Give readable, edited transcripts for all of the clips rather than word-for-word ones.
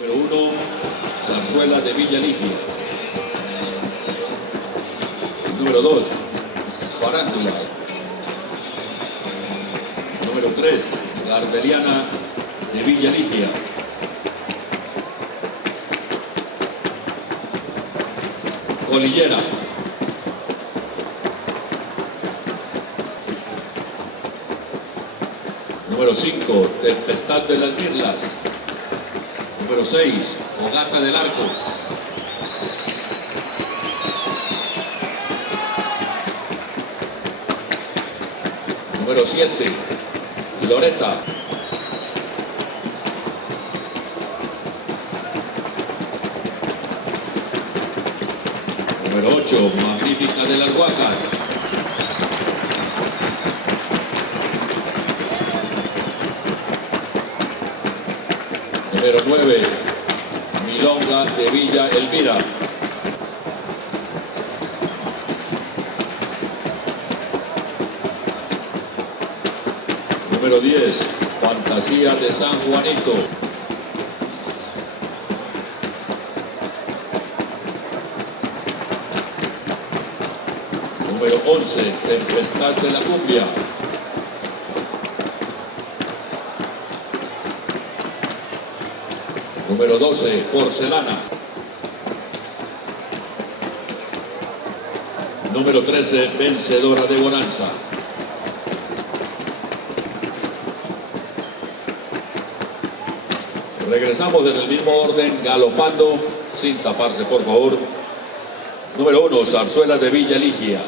Número 1, Zarzuela de Villa Ligia. Número 2, Farándula. Número 3, Gardeliana de Villa Ligia. Colillera. Número 5, Tempestad de las Mirlas. Número 6, Fogata del Arco. Número 7, Loreta. Número 8, Magnífica de las Huacas. Número 9, Milonga de Villa Elvira. Número 10, Fantasía de San Juanito. Número 11, Tempestad de la Cumbia. Número 12, Porcelana. Número 13, Vencedora de Bonanza. Regresamos en el mismo orden, galopando, sin taparse, por favor. Número 1, Zarzuela de Villa Ligia.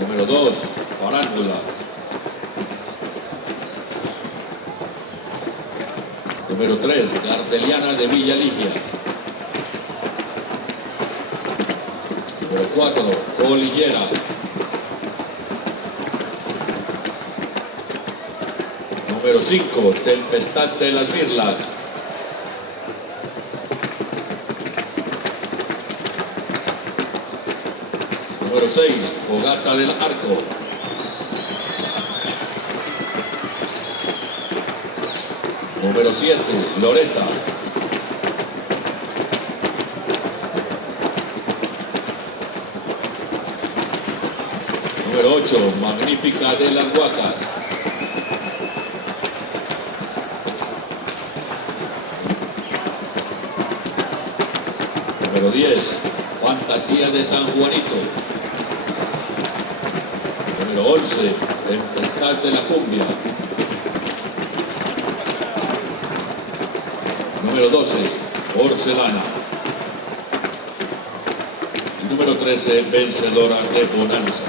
Número 2, Farándula. Número 3, Gardeliana de Villa Ligia. Número 4, Colillera. Número 5, Tempestad de las Mirlas. Número 6, Fogata del Arco. Número 7, Loreta. Número 8, Magnífica de las Huacas. Número 10, Fantasía de San Juanito. Número 11, Tempestad de la Cumbia. Número 12, Porcelana. Y número 13, Vencedora de Bonanza.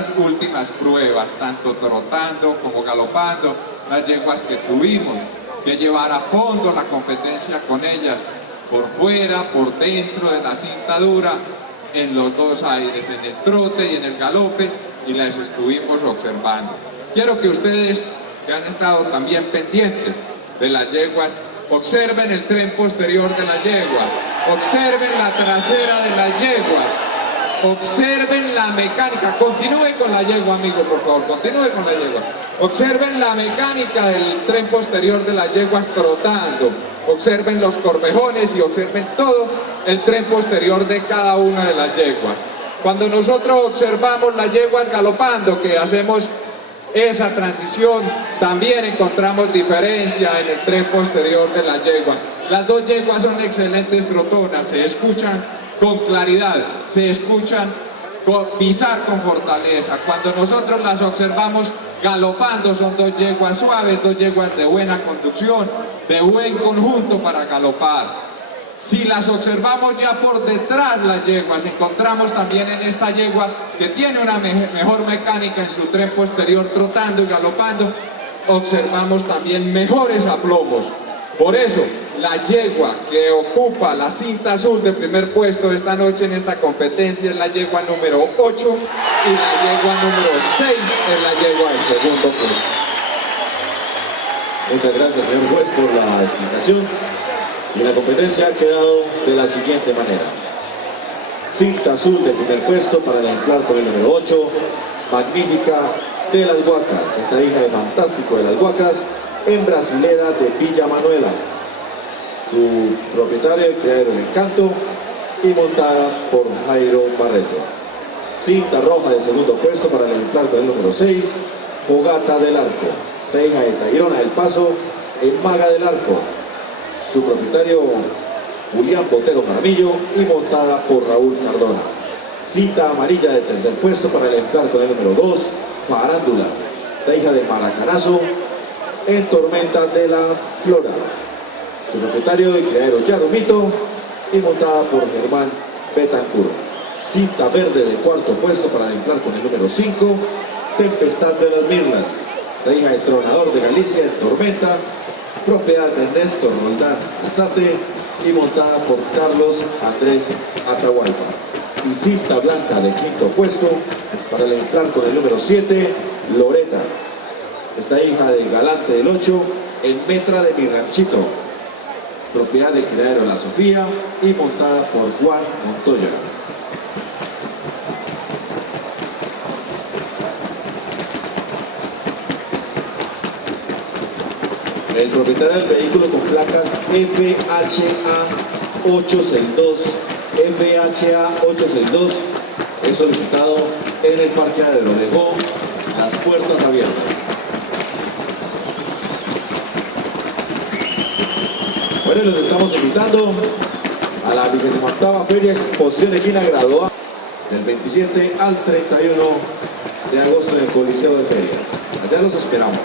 las últimas pruebas, tanto trotando como galopando, las yeguas que tuvimos que llevar a fondo la competencia con ellas, por fuera, por dentro de la cinta dura, en los dos aires, en el trote y en el galope, y las estuvimos observando. Quiero que ustedes, que han estado también pendientes de las yeguas, observen el tren posterior de las yeguas, observen la trasera de las yeguas, observen la mecánica. Continúe con la yegua, amigo, por favor, continúe con la yegua. Observen la mecánica del tren posterior de las yeguas trotando, observen los corvejones y observen todo el tren posterior de cada una de las yeguas. Cuando nosotros observamos las yeguas galopando, que hacemos esa transición, también encontramos diferencia en el tren posterior de las yeguas. Las dos yeguas son excelentes trotonas, se escuchan con claridad, se escuchan pisar con fortaleza. Cuando nosotros las observamos galopando, son dos yeguas suaves, dos yeguas de buena conducción, de buen conjunto para galopar. Si las observamos ya por detrás las yeguas, encontramos también en esta yegua que tiene una mejor mecánica en su tren posterior trotando y galopando, observamos también mejores aplomos. Por eso, la yegua que ocupa la cinta azul de primer puesto esta noche en esta competencia es la yegua número 8 y la yegua número 6 es la yegua del segundo puesto. Muchas gracias, señor juez, por la explicación. Y la competencia ha quedado de la siguiente manera: cinta azul de primer puesto para el ejemplar con el número 8, Magnífica de las Huacas, esta hija de Fantástico de las Huacas, en brasilera de Villa Manuela. Su propietario, el criadero El Encanto, y montada por Jairo Barreto. Cinta roja de segundo puesto para el ejemplar con el número 6, Fogata del Arco, esta hija de Tayrona del Paso, en Maga del Arco. Su propietario, Julián Botero Jaramillo, y montada por Raúl Cardona. Cinta amarilla de tercer puesto para el ejemplar con el número 2, Farándula, esta hija de Maracanazo, en Tormenta de la Flora. Su propietario, el criadero Yarumito, y montada por Germán Betancur. Cinta verde de cuarto puesto para el ejemplar con el número 5, Tempestad de las Mirlas, la hija de Tronador de Galicia, en Tormenta, propiedad de Néstor Roldán Alzate, y montada por Carlos Andrés Atahualpa. Y cinta blanca de quinto puesto para el ejemplar con el número 7, Loreta, esta hija de Galante del 8, en Metra de Mi Ranchito, propiedad del criadero La Sofía, y montada por Juan Montoya. El propietario del vehículo con placas FHA 862 es solicitado en el parqueadero. Dejó las puertas abiertas. Bueno, los estamos invitando a la 28ª Feria Exposición Equina Graduada del 27 al 31 de agosto en el Coliseo de Ferias. Allá los esperamos.